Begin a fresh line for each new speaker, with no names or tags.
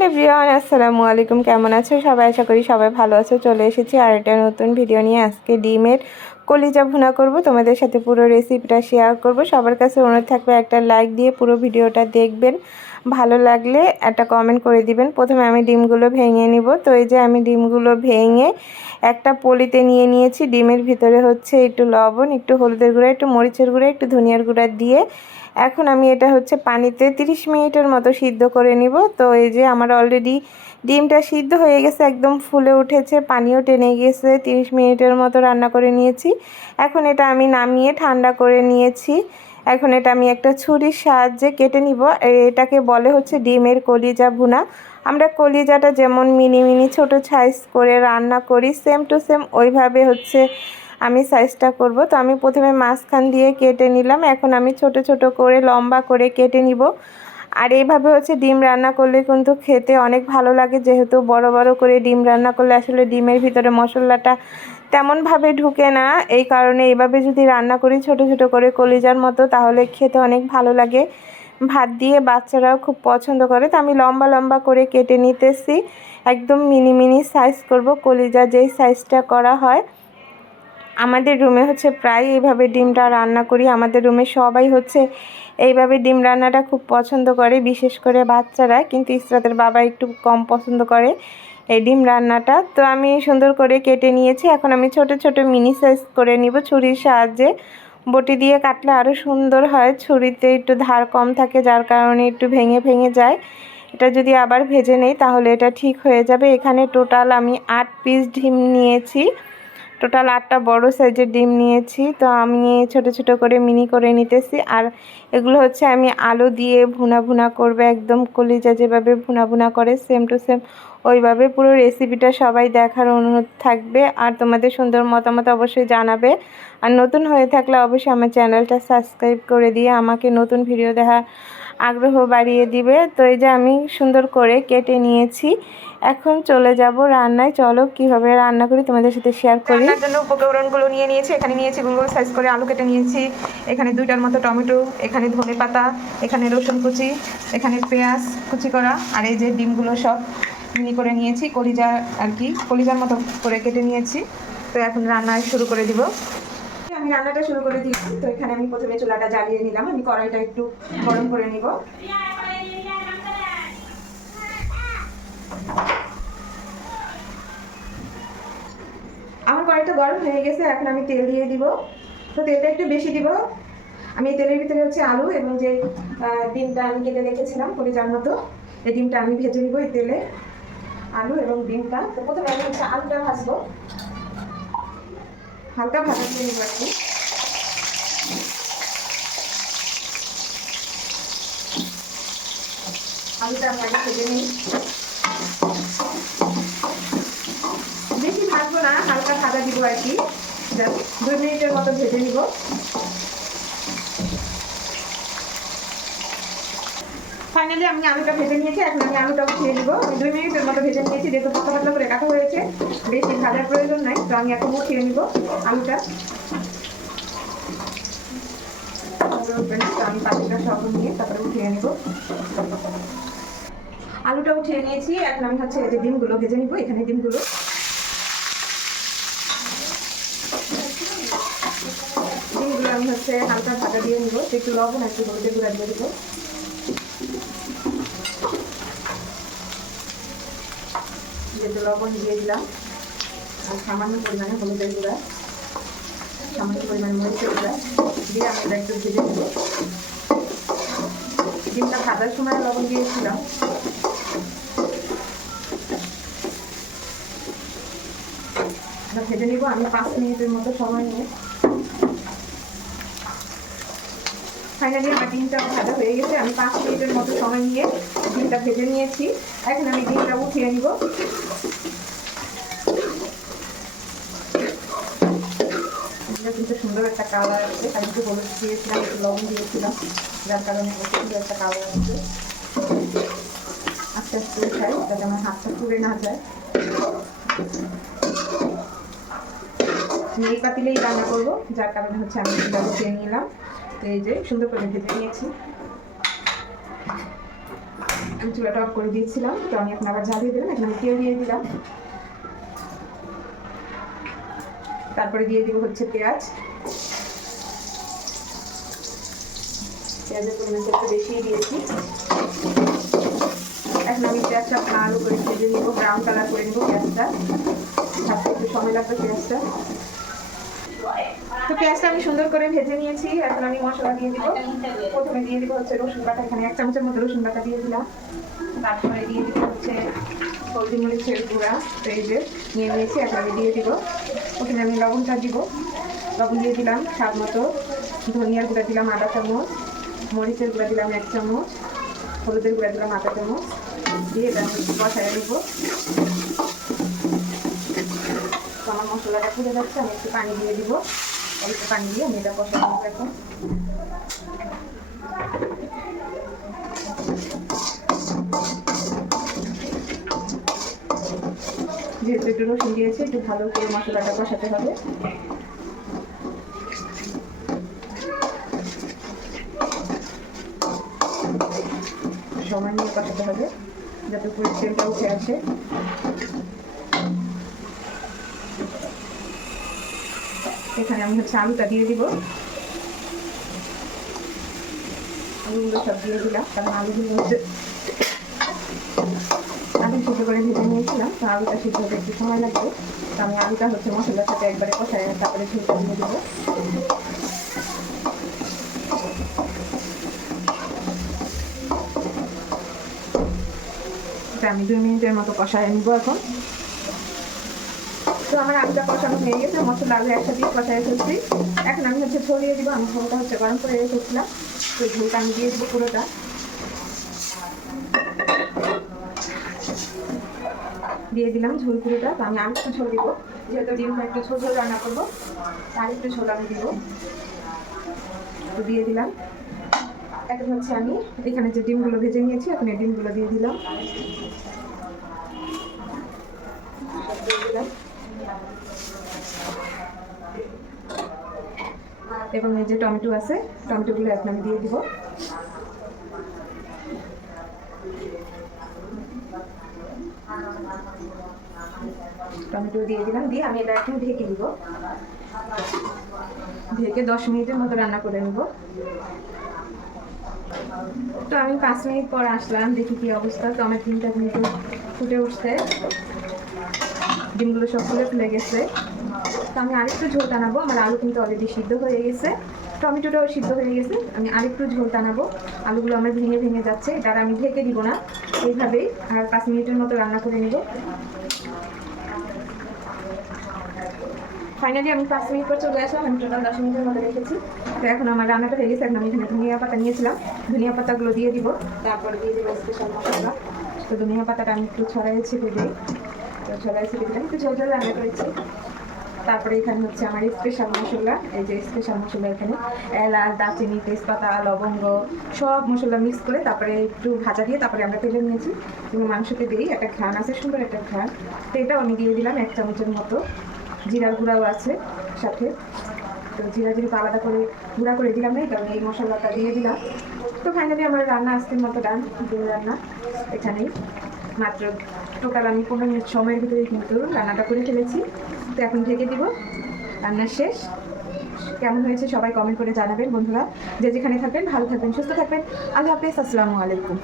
Hello everyone, আসসালামু আলাইকুম। কেমন আছো? সবাই আশা করি সবাই ভালো আছো। চলে এসেছি আর একটা নতুন ভিডিও নিয়ে। আজকে ডিমের কলিজা ভুনা করব, তোমাদের সাথে পুরো রেসিপিটা শেয়ার করব। সবার কাছে অনুরোধ থাকবে একটা লাইক দিয়ে পুরো ভিডিওটা দেখবেন। ভালো লাগলে একটা কমেন্ট করে দিবেন। প্রথমে আমি ডিমগুলো ভেঙে নিব। তো এই যে আমি ডিমগুলো ভেঙে একটা পলিতে নিয়ে নিয়েছি। ডিমের ভিতরে হচ্ছে একটু লবণ, একটু হলুদের গুঁড়া, একটু মরিচের গুঁড়া, একটু ধনিয়ার গুঁড়া দিয়ে এখন আমি এটা হচ্ছে পানিতে 30 মিনিটের মতো সিদ্ধ করে নিব। তো এই যে আমার অলরেডি ডিমটা সিদ্ধ হয়ে গেছে, একদম ফুলে উঠেছে, পানিও টেনে গেছে। 30 মিনিটের মতো রান্না করে নিয়েছি। এখন এটা আমি নামিয়ে ঠান্ডা করে নিয়েছি। এখন এটা আমি একটা ছুরির সাহায্যে কেটে নিব। এটাকে বলে হচ্ছে ডিমের কলিজা ভুনা। আমরা কলিজাটা যেমন মিনি মিনি ছোট সাইজ করে রান্না করি সেম টু সেম ওইভাবে হচ্ছে আমি সাইজটা করব। তো আমি প্রথমে মাঝখান দিয়ে কেটে নিলাম। এখন আমি ছোট ছোট করে, লম্বা করে কেটে নিব। আর এইভাবে হচ্ছে ডিম রান্না করলে কিন্তু খেতে অনেক ভালো লাগে। যেহেতু বড় বড় করে ডিম রান্না করলে আসলে ডিমের ভিতরে মশলাটা তেমনভাবে ঢুকে না। এই কারণে এইভাবে যদি রান্না করি ছোট ছোট করে কলিজার মতো, তাহলে খেতে অনেক ভালো লাগে। ভাত দিয়ে বাচ্চারাও খুব পছন্দ করে। তো আমি লম্বা লম্বা করে কেটে নিতেছি। একদম মিনি মিনি সাইজ করব। কলিজা যেই সাইজটা করা হয়। আমাদের রুমে হচ্ছে প্রায় এইভাবে ডিমটা রান্না করি। আমাদের রুমে সবাই হচ্ছে এইভাবে ডিম রান্নাটা খুব পছন্দ করে, বিশেষ করে বাচ্চারা। কিন্তু ইসরাতের বাবা একটু কম পছন্দ করে এই ডিম রান্নাটা। তো আমি সুন্দর করে কেটে নিয়েছি। এখন আমি ছোট ছোট মিনি সাইজ করে নিব ছুরির সাহায্যে। বটি দিয়ে কাটলে আরও সুন্দর হয়। ছুরিতে একটু ধার কম থাকে, যার কারণে একটু ভেঙে ভেঙে যায়। এটা যদি আবার ভেজে নেই, তাহলে এটা ঠিক হয়ে যাবে। এখানে টোটাল আমি আট পিস ডিম নিয়েছি। টোটাল আটটা বড় সাইজের ডিম নিয়েছি। তো আমি ছোট ছোট করে মিনি করে নিতেছি। আর এগুলো হচ্ছে আমি আলু দিয়ে ভুনা ভুনা করবে একদম কলিজা যেভাবে ভুনা ভুনা করে সেম টু সেম ওইভাবে পুরো রেসিপিটা সবাই দেখার অনুরোধ থাকবে। আর তোমাদের সুন্দর মতামত অবশ্যই জানাবে। আর নতুন হয়ে থাকলে অবশ্যই আমার চ্যানেলটা সাবস্ক্রাইব করে দিয়ে আমাকে নতুন ভিডিও দেখা আগ্রহ বাড়িয়ে দিবে। তো এই যে আমি সুন্দর করে কেটে নিয়েছি। এখন চলে যাব রান্নায়। চলো কীভাবে রান্না করি তোমাদের সাথে শেয়ার করি।
রান্নার জন্য উপকরণগুলো নিয়ে নিয়েছি। এখানে নিয়েছি গুলগুল সাইজ করে আলু কেটে নিয়েছি। এখানে দুইটার মতো টমেটো, এখানে ধনে পাতা, এখানে রসুন কুচি, এখানে পেঁয়াজ কুচি করা, আর এই যে ডিমগুলো সব মিনি করে নিয়েছি। কলিজা আর কি, কলিজার মতো করে কেটে নিয়েছি। তো এখন রান্না শুরু করে দিব। আমি রান্নাটা শুরু করে দিচ্ছি তো এখানে আমি প্রথমে চুলাটা জ্বালিয়ে নিলাম। আমি কড়াইটা একটু গরম করে নিব। আমার কড়াইটা গরম হয়ে গেছে, এখন আমি তেল দিয়ে দিব। তো তেলটা একটু বেশি দিব। আমি এই তেলের ভিতরে হচ্ছে আলু এবং যে ডিমটা আমি কেটে রেখেছিলাম পরিজার মতো, এই ডিমটা আমি ভেজে নিব এই তেলে। আলু এবং ডিমটা। তো প্রথমে আমি হচ্ছে আলুটা ভাজবো। হালকা ভাজা দিয়ে নিব কি আলুটা আগে ভেজে নিই। বেশি ভাজবো না, হালকা ভাজা দিব আর কি। দুই মিনিটের মতো ভেজে নিব। ফাইনালি আমি আলুটা ভেজে নিয়েছি, এখন আমি আলুটা নিব। আমি দুই মিনিটের মতো ভেজে নিয়েছি, যেহেতু পাতলা পাতলা করে কাটা হয়েছে বেশি ভাজার প্রয়োজন নাই, তো আমি এখন উঠিয়ে নিব আলুটা। আমি পাতিটা সব নিয়ে তারপরে উঠিয়ে নিব। আলুটা উঠিয়ে নিয়েছি, এখন আমি হচ্ছে যে ডিমগুলো ভেজে নিব, এখানে ডিমগুলো। ডিমগুলো আমি হচ্ছে হালকা ভাজা দিয়ে নিব, একটু লবণ একটু হলুদের গুঁড়া দিয়ে দিব। যেহেতু লবণ দিয়ে দিলাম, আর সামান্য পরিমাণে হলুদের গুঁড়া, সামান্য পরিমাণে মরিচের গুঁড়া দিয়ে আমি এটা একটু ভেজে নেব। ডিমটা সময় লবণ দিয়েছিলাম। ভেজে নিব, আমি পাঁচ মিনিটের মতো সময় নিয়ে ফাইনালি আমার ডিমটা ভাজা হয়ে গেছে। আমি পাঁচ মিনিটের মতো সময় নিয়ে ডিমটা ভেজে নিয়েছি। এখন আমি ডিমটা উঠিয়ে নিব। ডিমটা কিন্তু সুন্দর একটা কালার আছে। তাই একটু হলুদ দিয়েছিলাম, একটু লবণ দিয়েছিলাম। যার কারণে সুন্দর একটা কালার আছে। আস্তে আস্তে উঠাই, যাতে আমার হাতটা পুড়ে না যায়। এই পাতিলেই রান্না করব, যার কারণে হচ্ছে আমি এটা বসিয়ে নিলাম। এই যে সুন্দর করে ভেজে নিয়েছি। আমি চুলাটা অফ করে দিয়েছিলাম, তো আমি এখন আবার দিলাম এখানে তেল দিয়ে দিলাম। তারপরে দিয়ে দিব হচ্ছে পেঁয়াজ। পেঁয়াজের পরিমাণটা একটু বেশি দিয়েছি। এখন আমি পেঁয়াজটা ভালো করে ভেজে নিব, ব্রাউন কালার করে নিব পেঁয়াজটা। ভাজতে একটু সময় লাগবে পেঁয়াজটা। তো পেঁয়াজটা আমি সুন্দর করে ভেজে নিয়েছি। এখন আমি মশলা দিয়ে দিব। প্রথমে দিয়ে দিব হচ্ছে রসুন বাটা। এখানে এক চামচের মতো রসুন বাটা দিয়ে দিলাম। তারপরে দিয়ে দিব হচ্ছে হলদি মরিচের গুঁড়া। এই নিয়ে নিয়েছি, এখন আমি দিয়ে দিব। প্রথমে আমি লবণটা দিব। লবণ দিয়ে দিলাম স্বাদ মতো। ধনিয়ার গুঁড়া দিলাম আধা চামচ। মরিচের গুঁড়া দিলাম এক চামচ। হলুদের গুঁড়া দিলাম আধা চামচ। দিয়ে এটা বসায় আমার মশলাটা ফুটে যাচ্ছে, আমি একটু পানি দিয়ে দিব। অল্প পানি দিয়ে আমি এটা বসাই নেব এখন। যেহেতু একটু রসুন দিয়েছি, একটু ভালো করে মশলাটা কষাতে হবে। সময় নিয়ে কষাতে হবে, যাতে তেলটা উঠে আসে। এখানে আমি হচ্ছে আলুটা দিয়ে দিব। আলুগুলো সব দিয়ে দিলাম, কারণ আলুগুলো হচ্ছে আলু সিদ্ধ করে ভেজে নিয়েছিলাম, তো আলুটা সিদ্ধ হতে একটু সময় লাগবে। তো আমি আলুটা হচ্ছে মশলার সাথে একবারে কষাই তারপরে ঝুলটা দিয়ে দেবো। আমি দুই মিনিটের মতো কষাই নিব এখন। তো আমার আলুটা কষানো হয়ে গেছে মশলা আলু একসাথে কষায় ফেলছি। এখন আমি হচ্ছে ছড়িয়ে দিব আমি ঝোলটা হচ্ছে গরম করে রেখেছিলাম। তো ঝোলটা আমি দিয়ে দেবো পুরোটা। দিয়ে দিলাম ঝোল পুরোটা, তো আমি আর একটু ঝোল দিব। যেহেতু ডিমটা একটু ঝোল ঝোল রান্না করব, তার একটু ঝোল আমি দিব। তো দিয়ে দিলাম। এখন হচ্ছে আমি এখানে যে ডিমগুলো ভেজে নিয়েছি, এখন এই ডিমগুলো দিয়ে দিলাম সব দিয়ে দিলাম এবং এই যে টমেটো আছে, টমেটোগুলো এখন আমি দিয়ে দিব। টমেটো দিয়ে দিলাম, দিয়ে আমি এটা এখন ঢেকে দিব। ঢেকে দশ মিনিটের মতো রান্না করে নেব। তো আমি পাঁচ মিনিট পর আসলাম, দেখি কি অবস্থা। তো আমার ডিমটা কিন্তু ফুটে উঠছে। ডিমগুলো সব ফুলে ফুলে গেছে। তো আমি আরেকটু ঝোল টানাবো। আমার আলু কিন্তু অলরেডি সিদ্ধ হয়ে গেছে। টমেটোটাও সিদ্ধ হয়ে গেছে। আমি আরেকটু ঝোল টানাবো। আলুগুলো আমার ভেঙে ভেঙে যাচ্ছে। এটা আমি ঢেকে দিব না। এইভাবেই আর পাঁচ মিনিটের মতো রান্না করে নেব। ফাইনালি আমি পাঁচ মিনিট পর চলে আসলাম। আমি টোটাল দশ মিনিটের মতো রেখেছি। তো এখন আমার রান্নাটা হয়ে গেছে। এখন আমি এখানে ধনিয়া পাতা নিয়েছিলাম। ধনিয়া পাতাগুলো দিয়ে দিব। তারপরে দিয়ে দেবো স্পেশাল মশলা। তো ধনিয়া পাতাটা আমি একটু ছড়াই ছিপে দিই তো ছড়াই ছিপে দিলাম একটু ঝোল ঝোল রান্না করেছি। তারপরে এখানে হচ্ছে আমার স্পেশাল মশলা, এই যে স্পেশাল মশলা এখানে, এলাচ, দারচিনি, তেজপাতা, লবঙ্গ, সব মশলা মিক্স করে তারপরে একটু ভাজা দিয়ে তারপরে আমরা তেলে নিয়েছি। এবং মাংসতে দিই, একটা ঘ্রাণ আছে, সুন্দর একটা ঘ্রাণ। তো এটাও আমি দিয়ে দিলাম এক চামচের মতো। জিরার গুঁড়াও আছে সাথে। তো জিরা যেহেতু আলাদা করে গুঁড়া করে দিলাম না কারণে এই মশলাটা দিয়ে দিলাম। তো ফাইনালি আমার রান্না আজকের মতো ডান ডিম রান্না এখানেই। মাত্র টোটাল আমি পনেরো মিনিট সময়ের ভিতরে কিন্তু রান্নাটা করে ফেলেছি। তো এখন ঢেকে দিব। রান্না শেষ। কেমন হয়েছে সবাই কমেন্ট করে জানাবেন বন্ধুরা। যে যেখানে থাকবেন, ভালো থাকবেন, সুস্থ থাকবেন। আল্লাহ হাফেজ, আসসালামু আলাইকুম।